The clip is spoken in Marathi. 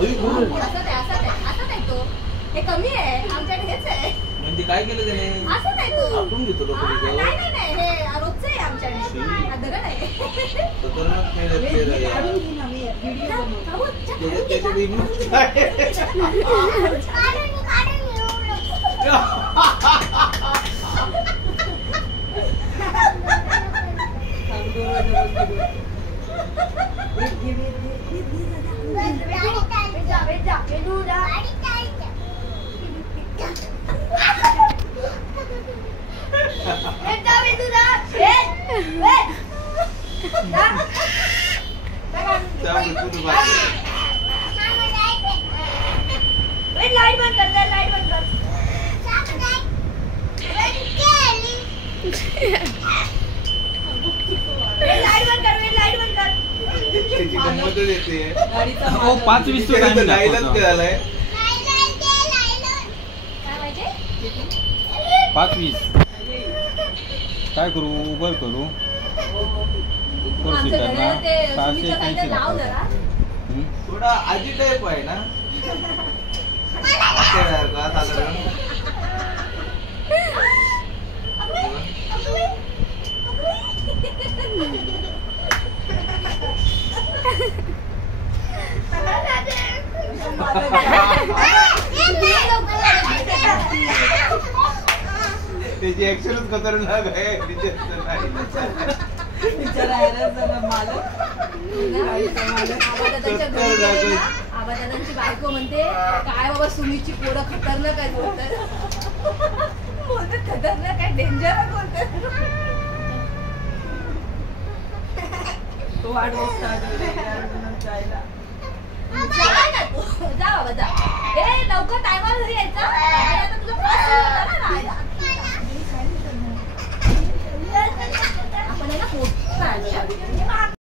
तो हे कमी आहे आमच्याकडे हेच आहे. म्हणजे काय केलं त्याने? असं नाही तू आपण घेतो लोक. नाही नाही नाही हे रोजचं आहे आमच्याकडे. दगड आहे. खतरनाक खेळ आहे. लाइट बंद कर दे. लाइट बंद कर. लाइट बंद कर. लाइट बंद कर. हो 5:20 तो टाइम लाईलच केलाय. 5:20 काय करू? उबर करू. थोडा आजी टाईप आहे ना साधारण. त्याची ऍक्शनच खतरनाक आहे. आबादादांची बायको म्हणते काय बाबा सुमीची पोरं खतरनाक आहे. बोलतात खतरनाक आहे. डेंजर आहे बोलतात. तो वाट बघतात.